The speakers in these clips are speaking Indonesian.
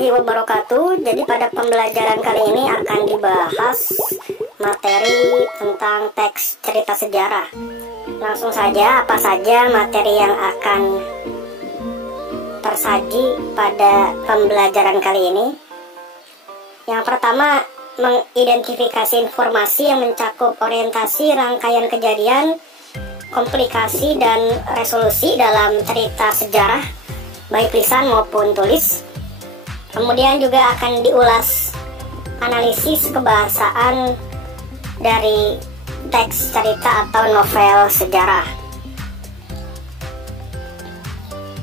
warahmatullahi wabarakatuh. Jadi pada pembelajaran kali ini akan dibahas materi tentang teks cerita sejarah. Langsung saja, apa saja materi yang akan tersaji pada pembelajaran kali ini. Yang pertama, mengidentifikasi informasi yang mencakup orientasi rangkaian kejadian, komplikasi dan resolusi dalam cerita sejarah, baik lisan maupun tulis. Kemudian juga akan diulas analisis kebahasaan dari teks cerita atau novel sejarah.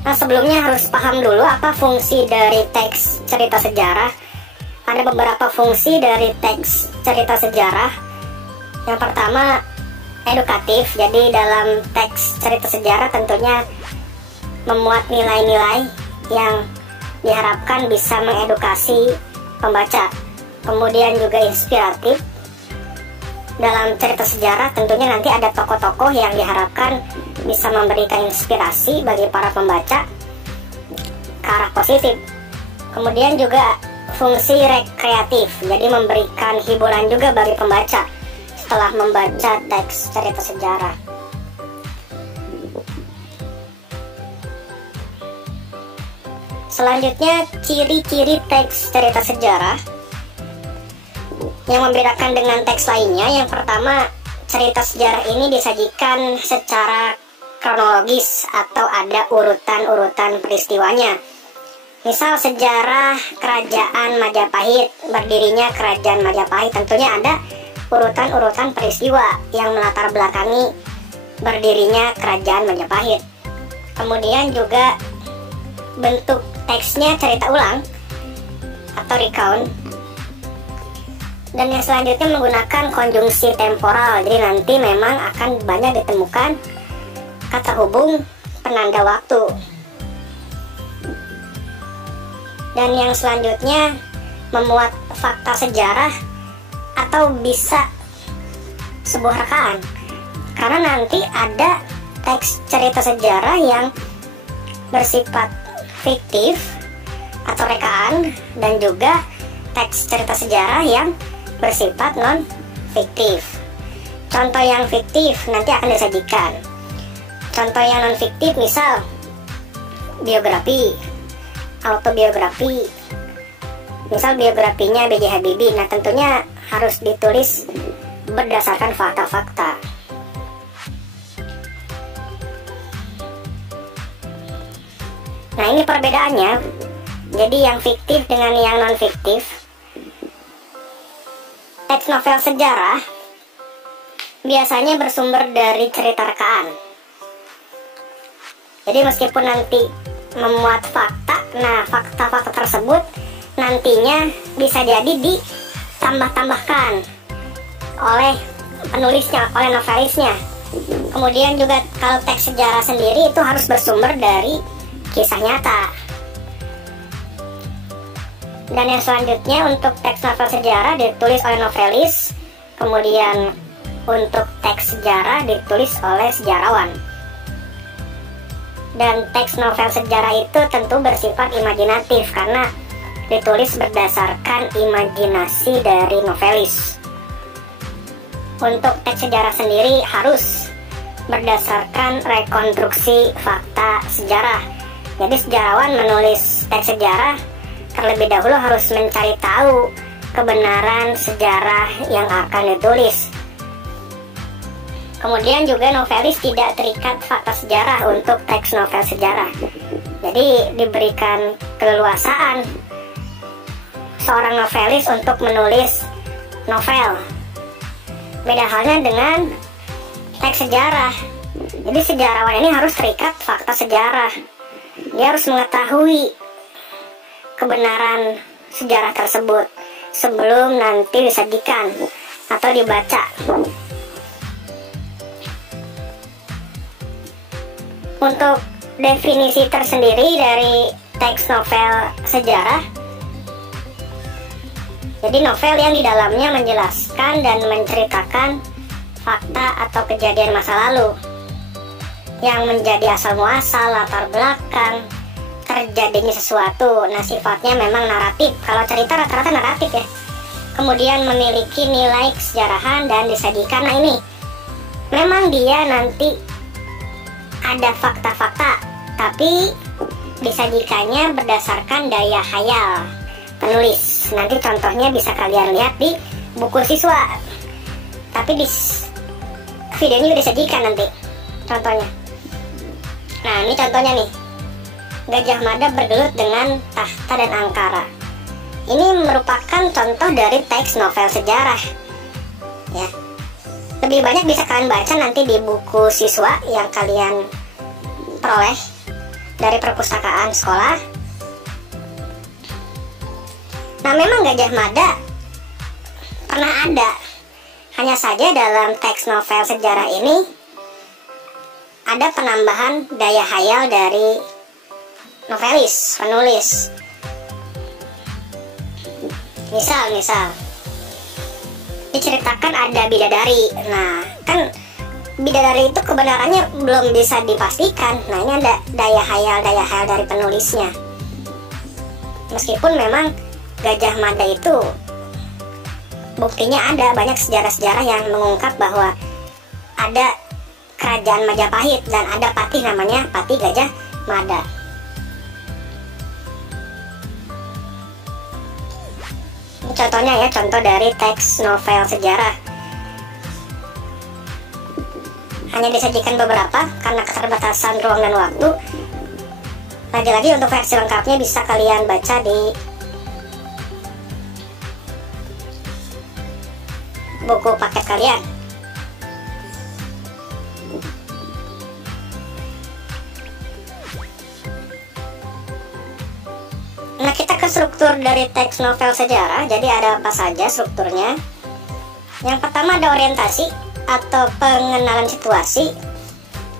Nah, sebelumnya harus paham dulu apa fungsi dari teks cerita sejarah. Ada beberapa fungsi dari teks cerita sejarah. Yang pertama, edukatif. Jadi dalam teks cerita sejarah tentunya memuat nilai-nilai yang diharapkan bisa mengedukasi pembaca. Kemudian juga inspiratif. Dalam cerita sejarah tentunya nanti ada tokoh-tokoh yang diharapkan bisa memberikan inspirasi bagi para pembaca ke arah positif. Kemudian juga fungsi rekreatif, jadi memberikan hiburan juga bagi pembaca setelah membaca teks cerita sejarah. Selanjutnya, ciri-ciri teks cerita sejarah yang membedakan dengan teks lainnya. Yang pertama, cerita sejarah ini disajikan secara kronologis atau ada urutan-urutan peristiwanya. Misal sejarah Kerajaan Majapahit, berdirinya Kerajaan Majapahit, tentunya ada urutan-urutan peristiwa yang melatar belakangi berdirinya Kerajaan Majapahit. Kemudian juga bentuk teksnya cerita ulang atau recount. Dan yang selanjutnya menggunakan konjungsi temporal. Jadi nanti memang akan banyak ditemukan kata hubung penanda waktu. Dan yang selanjutnya memuat fakta sejarah atau bisa sebuah rekaan. Karena nanti ada teks cerita sejarah yang bersifat fiktif atau rekaan, dan juga teks cerita sejarah yang bersifat non-fiktif. Contoh yang fiktif nanti akan disajikan. Contoh yang non-fiktif misal biografi, autobiografi. Misal biografinya B.J. Habibie, nah tentunya harus ditulis berdasarkan fakta-fakta. Nah, ini perbedaannya. Jadi yang fiktif dengan yang non-fiktif. Teks novel sejarah biasanya bersumber dari cerita rekaan. Jadi meskipun nanti memuat fakta, nah fakta-fakta tersebut nantinya bisa jadi ditambah-tambahkan oleh penulisnya, oleh novelisnya. Kemudian juga kalau teks sejarah sendiri itu harus bersumber dari kisah nyata. Dan yang selanjutnya, untuk teks novel sejarah ditulis oleh novelis, kemudian untuk teks sejarah ditulis oleh sejarawan. Dan teks novel sejarah itu tentu bersifat imajinatif karena ditulis berdasarkan imajinasi dari novelis. Untuk teks sejarah sendiri harus berdasarkan rekonstruksi fakta sejarah. Jadi sejarawan menulis teks sejarah terlebih dahulu harus mencari tahu kebenaran sejarah yang akan ditulis. Kemudian juga novelis tidak terikat fakta sejarah untuk teks novel sejarah. Jadi diberikan keleluasaan seorang novelis untuk menulis novel. Beda halnya dengan teks sejarah. Jadi sejarawan ini harus terikat fakta sejarah. Dia harus mengetahui kebenaran sejarah tersebut sebelum nanti disajikan atau dibaca. Untuk definisi tersendiri dari teks novel sejarah, jadi novel yang di dalamnya menjelaskan dan menceritakan fakta atau kejadian masa lalu yang menjadi asal muasal, latar belakang, terjadinya sesuatu. Nah, sifatnya memang naratif. Kalau cerita rata-rata naratif ya. Kemudian memiliki nilai kesejarahan dan disajikan. Nah, ini memang dia nanti ada fakta-fakta, tapi disajikannya berdasarkan daya hayal penulis. Nanti contohnya bisa kalian lihat di buku siswa, tapi di videonya juga disajikan nanti contohnya. Nah, ini contohnya nih, Gajah Mada bergelut dengan tahta dan angkara. Ini merupakan contoh dari teks novel sejarah ya. Lebih banyak bisa kalian baca nanti di buku siswa yang kalian peroleh dari perpustakaan sekolah. Nah, memang Gajah Mada pernah ada. Hanya saja dalam teks novel sejarah ini ada penambahan daya hayal dari penulis. Misal diceritakan ada bidadari. Nah, kan bidadari itu kebenarannya belum bisa dipastikan. Nah, ini ada daya hayal dari penulisnya. Meskipun memang Gajah Mada itu buktinya ada banyak sejarah-sejarah yang mengungkap bahwa ada kerajaan Majapahit dan ada patih namanya Patih Gajah Mada. Ini contohnya ya, contoh dari teks novel sejarah. Hanya disajikan beberapa karena keterbatasan ruang dan waktu. Lagi-lagi untuk versi lengkapnya bisa kalian baca di buku paket kalian. Nah, kita ke struktur dari teks novel sejarah. Jadi ada apa saja strukturnya? Yang pertama ada orientasi atau pengenalan situasi.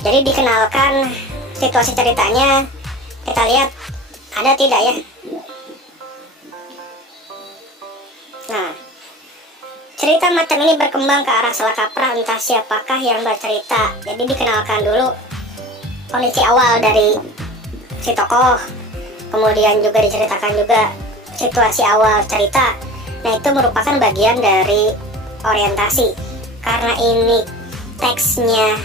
Jadi dikenalkan situasi ceritanya. Kita lihat ada tidak ya? Nah, cerita macam ini berkembang ke arah salah kaprah, entah siapakah yang bercerita. Jadi dikenalkan dulu kondisi awal dari si tokoh, kemudian juga diceritakan juga situasi awal cerita. Nah, itu merupakan bagian dari orientasi. Karena ini teksnya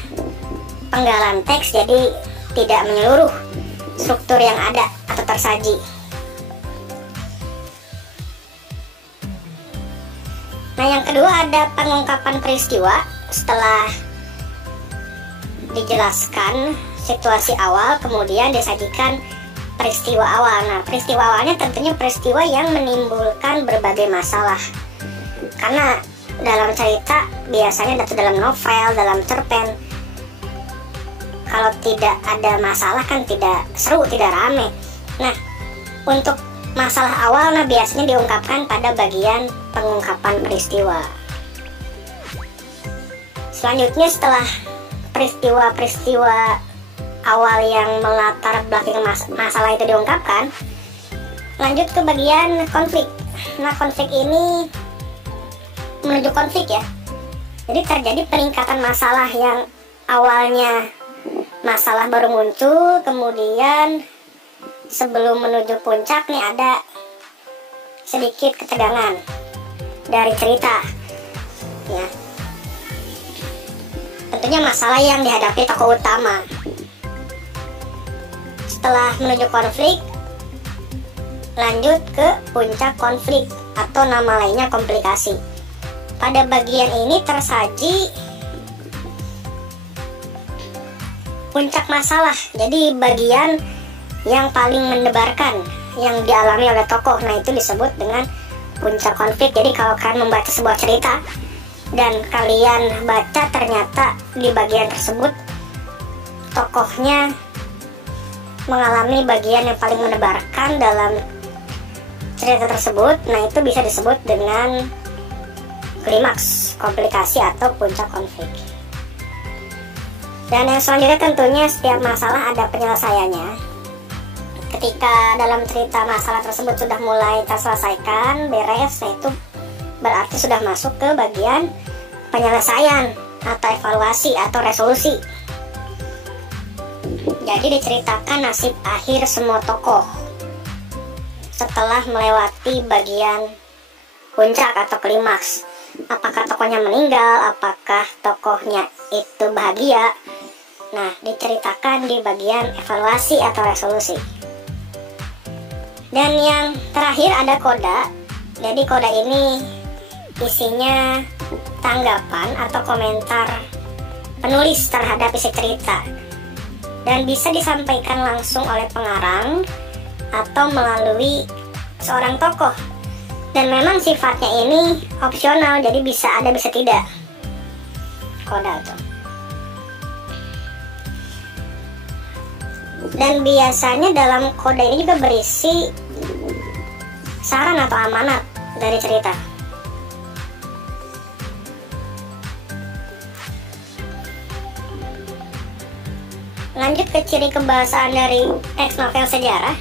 penggalan teks, jadi tidak menyeluruh struktur yang ada atau tersaji. Nah, yang kedua ada pengungkapan peristiwa. Setelah dijelaskan situasi awal, kemudian disajikan peristiwa awal. Nah, peristiwa awalnya tentunya peristiwa yang menimbulkan berbagai masalah. Karena dalam cerita biasanya atau dalam novel, dalam cerpen, kalau tidak ada masalah kan tidak seru, tidak rame. Nah, untuk masalah awal biasanya diungkapkan pada bagian pengungkapan peristiwa. Selanjutnya, setelah peristiwa-peristiwa awal yang melatar belakang masalah itu diungkapkan, lanjut ke bagian konflik. Nah, konflik ini menuju konflik ya. Jadi terjadi peningkatan masalah yang awalnya masalah baru muncul, kemudian sebelum menuju puncak nih ada sedikit ketegangan dari cerita ya. Tentunya masalah yang dihadapi tokoh utama. Setelah menuju konflik, lanjut ke puncak konflik atau nama lainnya komplikasi. Pada bagian ini tersaji puncak masalah. Jadi bagian yang paling mendebarkan yang dialami oleh tokoh. Nah, itu disebut dengan puncak konflik. Jadi kalau kalian membaca sebuah cerita dan kalian baca ternyata di bagian tersebut tokohnya mengalami bagian yang paling mendebarkan dalam cerita tersebut, nah itu bisa disebut dengan klimaks, komplikasi atau puncak konflik. Dan yang selanjutnya tentunya setiap masalah ada penyelesaiannya. Ketika dalam cerita masalah tersebut sudah mulai terselesaikan, beres, nah itu berarti sudah masuk ke bagian penyelesaian atau evaluasi atau resolusi. Jadi diceritakan nasib akhir semua tokoh setelah melewati bagian puncak atau klimaks. Apakah tokohnya meninggal, apakah tokohnya itu bahagia. Nah, diceritakan di bagian evaluasi atau resolusi. Dan yang terakhir ada koda. Jadi koda ini isinya tanggapan atau komentar penulis terhadap isi cerita, dan bisa disampaikan langsung oleh pengarang atau melalui seorang tokoh. Dan memang sifatnya ini opsional, jadi bisa ada bisa tidak koda itu. Dan biasanya dalam koda ini juga berisi saran atau amanat dari cerita. Lanjut ke ciri kebahasaan dari teks novel sejarah.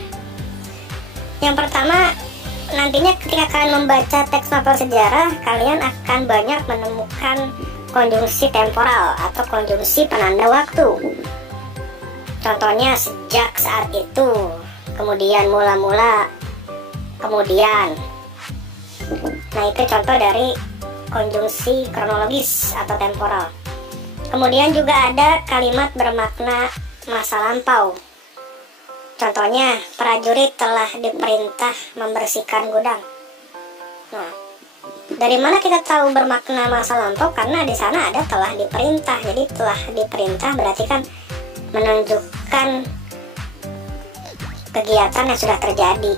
Yang pertama, nantinya ketika kalian membaca teks novel sejarah, kalian akan banyak menemukan konjungsi temporal atau konjungsi penanda waktu. Contohnya sejak saat itu, kemudian mula-mula, kemudian. Nah, itu contoh dari konjungsi kronologis atau temporal. Kemudian juga ada kalimat bermakna masa lampau. Contohnya, prajurit telah diperintah membersihkan gudang. Nah, dari mana kita tahu bermakna masa lampau? Karena di sana ada telah diperintah. Jadi telah diperintah berarti kan menunjukkan kegiatan yang sudah terjadi.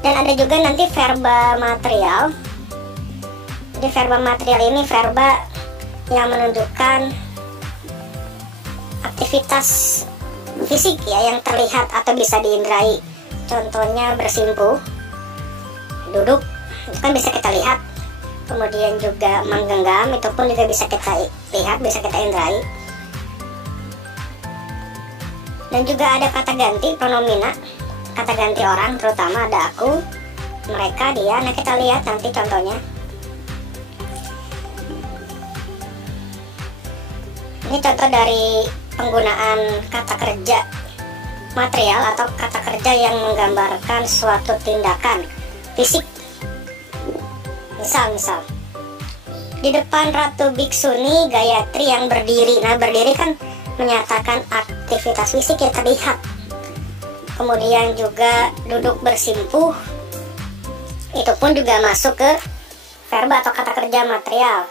Dan ada juga nanti verba material. Jadi verba material ini verba yang menunjukkan aktivitas fisik ya, yang terlihat atau bisa diindrai. Contohnya bersimpuh, duduk, itu kan bisa kita lihat. Kemudian juga menggenggam, itu pun juga bisa kita lihat, bisa kita indrai. Dan juga ada kata ganti pronomina, kata ganti orang, terutama ada aku, mereka, dia. Nah, kita lihat nanti contohnya. Ini contoh dari penggunaan kata kerja material atau kata kerja yang menggambarkan suatu tindakan fisik. Misal di depan Ratu Biksuni Gayatri yang berdiri. Nah, berdiri kan menyatakan aktivitas fisik yang terlihat. Kemudian juga duduk bersimpuh, itu pun juga masuk ke verba atau kata kerja material.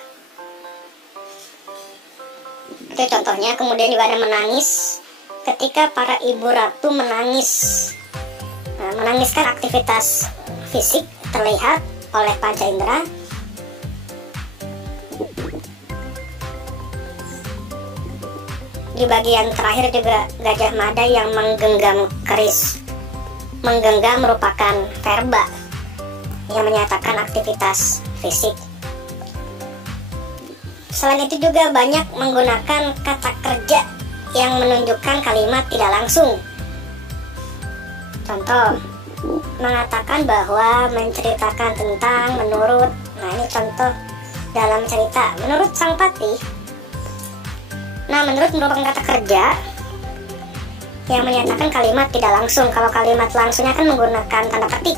Itu contohnya. Kemudian juga ada menangis, ketika para ibu ratu menangis. Nah, menangis kan aktivitas fisik terlihat oleh panca indera. Di bagian terakhir juga Gajah Mada yang menggenggam keris. Menggenggam merupakan verba yang menyatakan aktivitas fisik. Selain itu juga banyak menggunakan kata kerja yang menunjukkan kalimat tidak langsung. Contoh, mengatakan bahwa, menceritakan tentang, menurut. Nah, ini contoh dalam cerita. Menurut sang patih. Nah, menurut merupakan kata kerja yang menyatakan kalimat tidak langsung. Kalau kalimat langsungnya kan menggunakan tanda petik.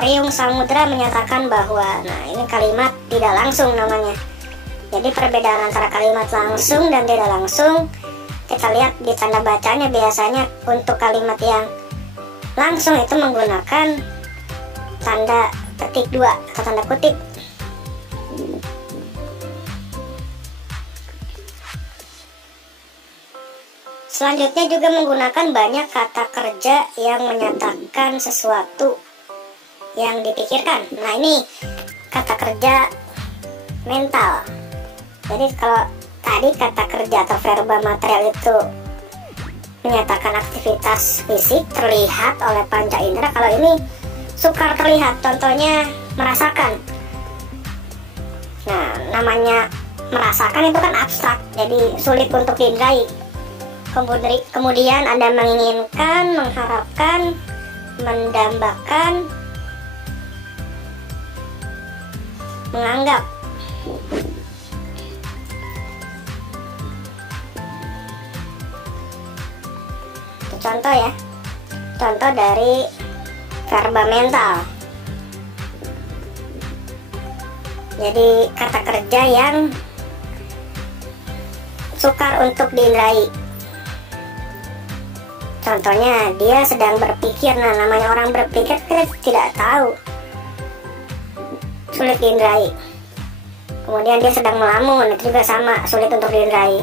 Riung Samudra menyatakan bahwa, nah ini kalimat tidak langsung namanya. Jadi perbedaan antara kalimat langsung dan tidak langsung, kita lihat di tanda bacanya. Biasanya untuk kalimat yang langsung itu menggunakan tanda petik 2 atau tanda kutip. Selanjutnya juga menggunakan banyak kata kerja yang menyatakan sesuatu yang dipikirkan. Nah, ini kata kerja mental. Jadi kalau tadi kata kerja atau verba material itu menyatakan aktivitas fisik terlihat oleh panca indera, kalau ini sukar terlihat, contohnya merasakan. Nah, namanya merasakan itu kan abstrak, jadi sulit untuk diindrai. Kemudian ada menginginkan, mengharapkan, mendambakan, menganggap. contoh ya, contoh dari verba mental. Jadi kata kerja yang sukar untuk diindrai. Contohnya dia sedang berpikir. Nah, namanya orang berpikir kita tidak tahu, sulit diindrai. Kemudian dia sedang melamun, itu juga sama, sulit untuk diindrai.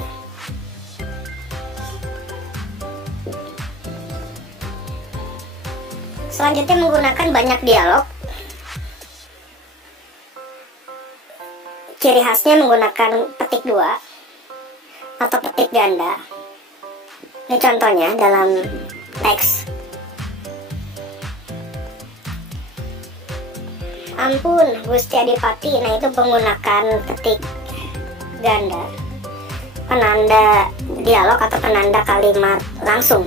Selanjutnya menggunakan banyak dialog. Ciri khasnya menggunakan petik dua atau petik ganda. Ini contohnya dalam teks. Ampun Gusti Adipati. Nah, itu menggunakan petik ganda, penanda dialog atau penanda kalimat langsung.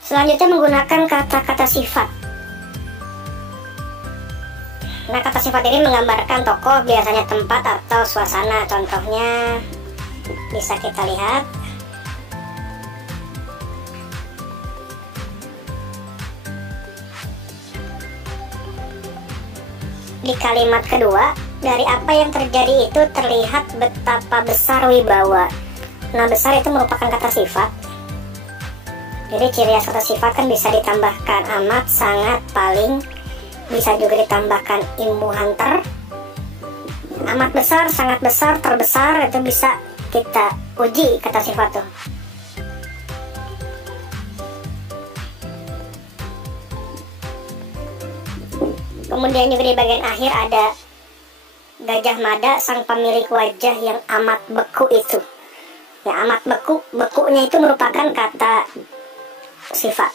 Selanjutnya menggunakan kata-kata sifat. Nah, kata sifat ini menggambarkan tokoh, biasanya tempat atau suasana. Contohnya bisa kita lihat. Di kalimat kedua, dari apa yang terjadi itu terlihat betapa besar wibawa. Nah, besar itu merupakan kata sifat. Jadi ciri khas kata sifat kan bisa ditambahkan amat, sangat, paling, bisa juga ditambahkan imbuhan ter. Amat besar, sangat besar, terbesar, itu bisa kita uji kata sifat tuh. Kemudian juga di bagian akhir ada Gajah Mada, sang pemilik wajah yang amat beku itu. Ya, amat beku, bekunya itu merupakan kata sifat.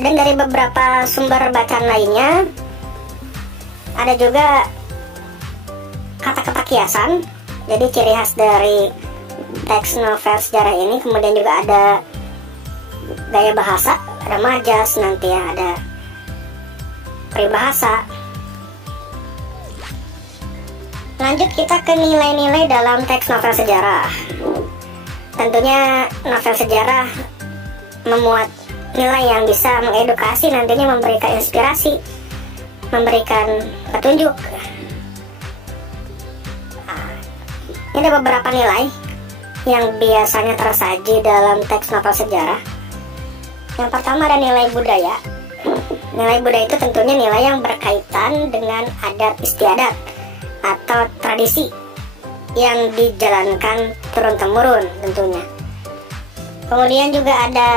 Dan dari beberapa sumber bacaan lainnya ada juga kata-kata kiasan. Jadi ciri khas dari teks novel sejarah ini. Kemudian juga ada gaya bahasa, ada majas nanti ya, ada peribahasa. Lanjut kita ke nilai-nilai dalam teks novel sejarah. Tentunya novel sejarah memuat nilai yang bisa mengedukasi, nantinya memberikan inspirasi, memberikan petunjuk. Ini ada beberapa nilai yang biasanya tersaji dalam teks novel sejarah. Yang pertama ada nilai budaya. Nilai budaya itu tentunya nilai yang berkaitan dengan adat istiadat atau tradisi yang dijalankan turun-temurun tentunya. Kemudian juga ada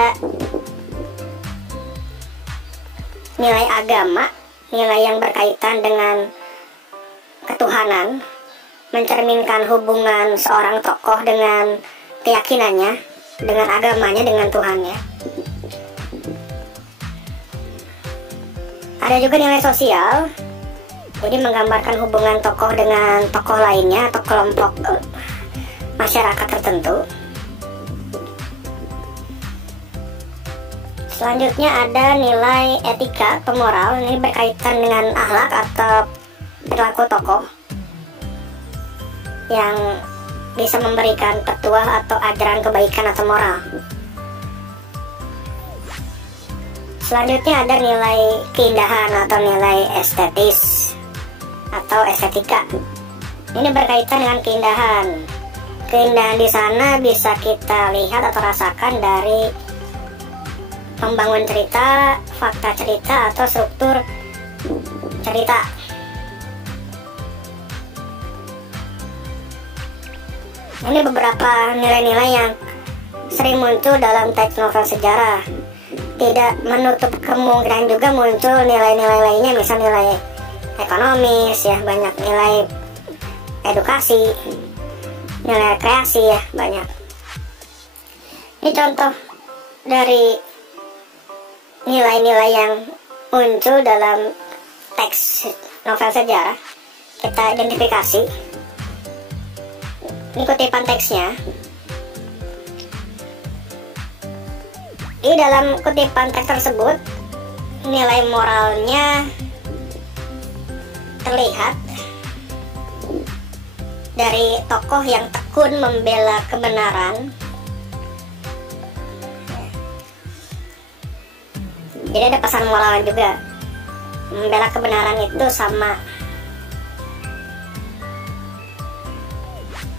nilai agama, nilai yang berkaitan dengan ketuhanan, mencerminkan hubungan seorang tokoh dengan keyakinannya, dengan agamanya, dengan Tuhannya. Ada juga nilai sosial, jadi menggambarkan hubungan tokoh dengan tokoh lainnya atau kelompok masyarakat tertentu. Selanjutnya ada nilai etika atau moral, ini berkaitan dengan akhlak atau perilaku tokoh yang bisa memberikan petuah atau ajaran kebaikan atau moral. Selanjutnya ada nilai keindahan atau nilai estetis atau estetika. Ini berkaitan dengan keindahan. Keindahan di sana bisa kita lihat atau rasakan dari membangun cerita, fakta cerita, atau struktur cerita. Ini beberapa nilai-nilai yang sering muncul dalam teks novel sejarah. Tidak menutup kemungkinan juga muncul nilai-nilai lainnya, misal nilai ekonomis ya, banyak nilai edukasi, nilai kreasi ya, banyak. Ini contoh dari nilai-nilai yang muncul dalam teks novel sejarah. Kita identifikasi. Ini kutipan teksnya. Di dalam kutipan teks tersebut, nilai moralnya terlihat dari tokoh yang tekun membela kebenaran. Jadi ada pesan moral juga. Membela kebenaran itu sama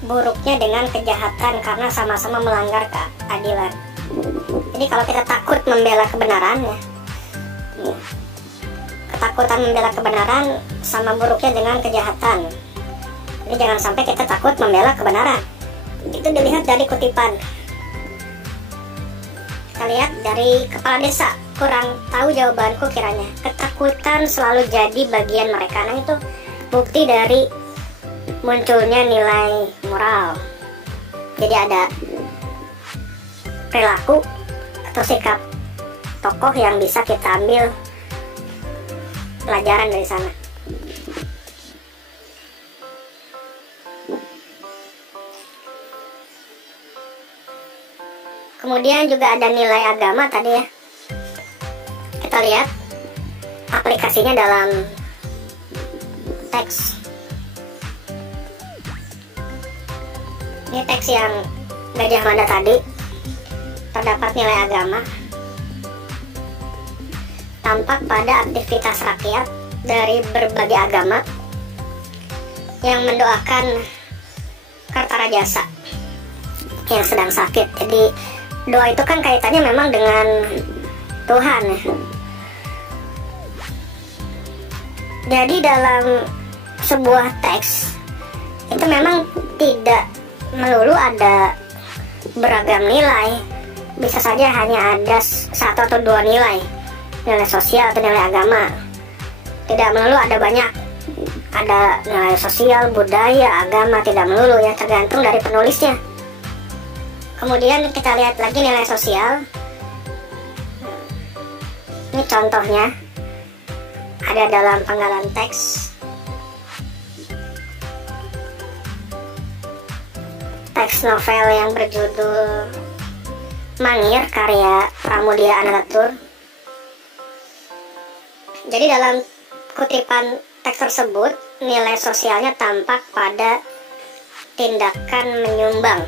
buruknya dengan kejahatan karena sama-sama melanggar keadilan. Jadi kalau kita takut membela kebenaran, ya, ketakutan membela kebenaran sama buruknya dengan kejahatan. Jadi jangan sampai kita takut membela kebenaran. Itu dilihat dari kutipan. Kita lihat dari kepala desa, kurang tahu jawabanku kiranya. Ketakutan selalu jadi bagian mereka. Nah itu bukti dari munculnya nilai moral. Jadi ada perilaku atau sikap tokoh yang bisa kita ambil pelajaran dari sana. Kemudian juga ada nilai agama tadi ya. Kita lihat aplikasinya dalam teks. Ini teks yang Gajah Mada tadi. Terdapat nilai agama. Tampak pada aktivitas rakyat dari berbagai agama yang mendoakan Kartarajasa yang sedang sakit. Jadi doa itu kan kaitannya memang dengan Tuhan ya. Jadi dalam sebuah teks itu memang tidak melulu ada beragam nilai. Bisa saja hanya ada satu atau dua nilai. Nilai sosial atau nilai agama. Tidak melulu ada banyak. Ada nilai sosial, budaya, agama, tidak melulu ya, tergantung dari penulisnya. Kemudian kita lihat lagi nilai sosial. Ini contohnya ada dalam penggalan teks. Teks novel yang berjudul Mangir karya Pramudia Anantatur. Jadi dalam kutipan teks tersebut nilai sosialnya tampak pada tindakan menyumbang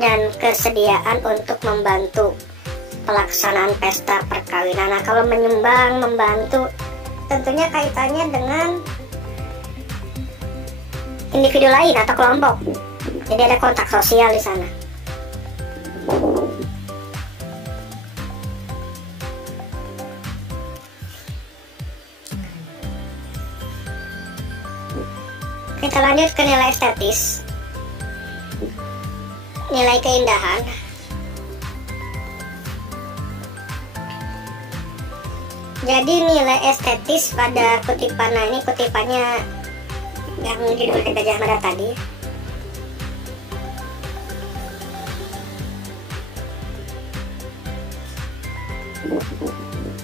dan kesediaan untuk membantu pelaksanaan pesta perkawinan. Nah, kalau menyumbang, membantu, tentunya kaitannya dengan individu lain atau kelompok. Jadi ada kontak sosial di sana. Kita lanjut ke nilai estetis. Nilai keindahan. Jadi nilai estetis pada kutipan, nah ini kutipannya yang judulnya Gajah Mada tadi.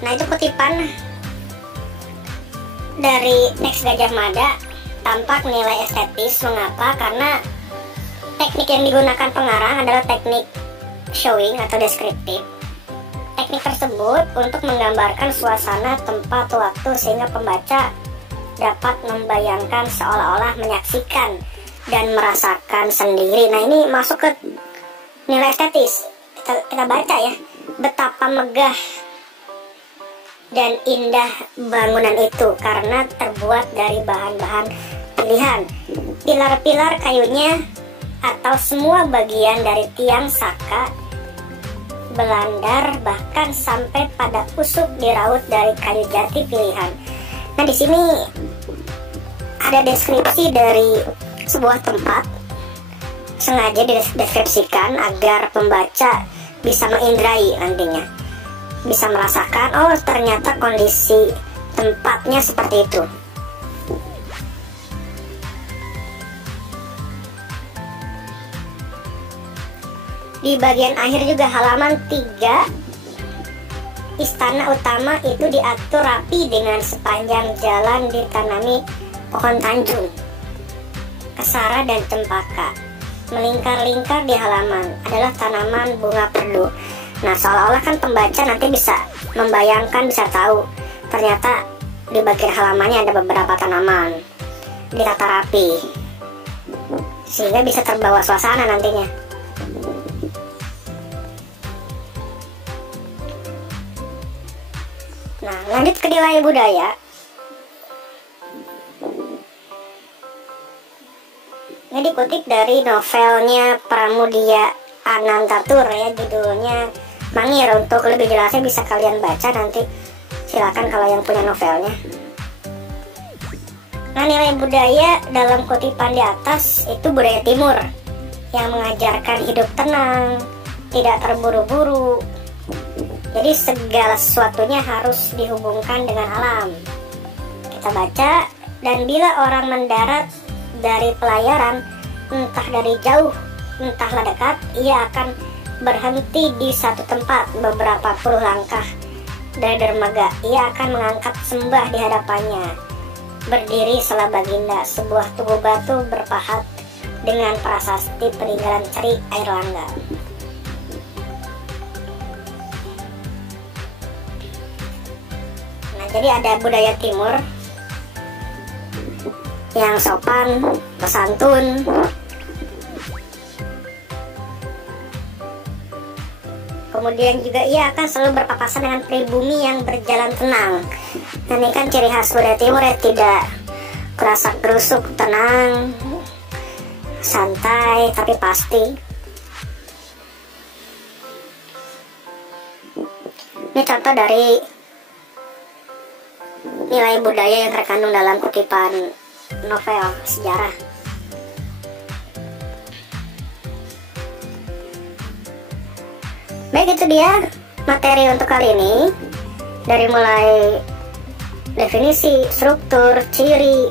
Nah itu kutipan dari teks Gajah Mada. Tampak nilai estetis. Mengapa? Karena teknik yang digunakan pengarang adalah teknik showing atau deskriptif. Teknik tersebut untuk menggambarkan suasana, tempat, waktu sehingga pembaca dapat membayangkan seolah-olah menyaksikan dan merasakan sendiri. Nah ini masuk ke nilai estetis. Kita baca ya, betapa megah dan indah bangunan itu karena terbuat dari bahan-bahan pilihan. Pilar-pilar kayunya atau semua bagian dari tiang saka, belandar, bahkan sampai pada usuk diraut dari kayu jati pilihan. Nah di sini ada deskripsi dari sebuah tempat, sengaja dideskripsikan agar pembaca bisa mengindrai nantinya, bisa merasakan, oh ternyata kondisi tempatnya seperti itu. Di bagian akhir juga halaman 3, istana utama itu diatur rapi dengan sepanjang jalan ditanami pohon tanjung, kesara dan cempaka. melingkar-lingkar di halaman adalah tanaman bunga perdu. Nah, seolah-olah kan pembaca nanti bisa membayangkan, bisa tahu ternyata di bagian halamannya ada beberapa tanaman ditata rapi, sehingga bisa terbawa suasana nantinya. Nah, lanjut ke nilai budaya. Ini dikutip dari novelnya Pramudia Anantatur ya, judulnya Mangir. Untuk lebih jelasnya bisa kalian baca nanti, silakan kalau yang punya novelnya. Nah, nilai budaya dalam kutipan di atas itu budaya timur yang mengajarkan hidup tenang, tidak terburu-buru. Jadi segala sesuatunya harus dihubungkan dengan alam. Kita baca, dan bila orang mendarat dari pelayaran, entah dari jauh, entahlah dekat, ia akan berhenti di satu tempat beberapa puluh langkah dari dermaga. Ia akan mengangkat sembah di hadapannya. Berdiri Sela Baginda, sebuah tugu batu berpahat dengan prasasti peninggalan Ceri Airlangga. Nah, jadi ada budaya timur yang sopan, bersantun, kemudian juga ia akan selalu berpapasan dengan pribumi yang berjalan tenang. Dan ini kan ciri khas budaya timur ya, tidak kerasak gerusuk, tenang, santai tapi pasti. Ini contoh dari nilai budaya yang terkandung dalam kutipan novel sejarah. Baik, itu dia materi untuk kali ini. Dari mulai definisi, struktur, ciri,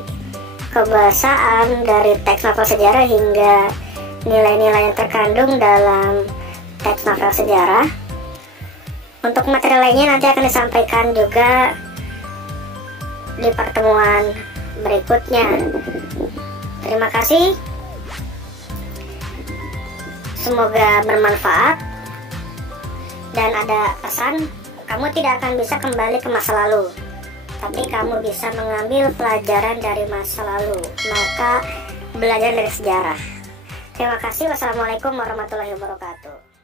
kebahasaan dari teks novel sejarah hingga nilai-nilai yang terkandung dalam teks novel sejarah. Untuk materi lainnya nanti akan disampaikan juga di pertemuan berikutnya. Terima kasih. Semoga bermanfaat. Dan ada pesan, kamu tidak akan bisa kembali ke masa lalu, tapi kamu bisa mengambil pelajaran dari masa lalu. Maka belajar dari sejarah. Terima kasih. Wassalamualaikum warahmatullahi wabarakatuh.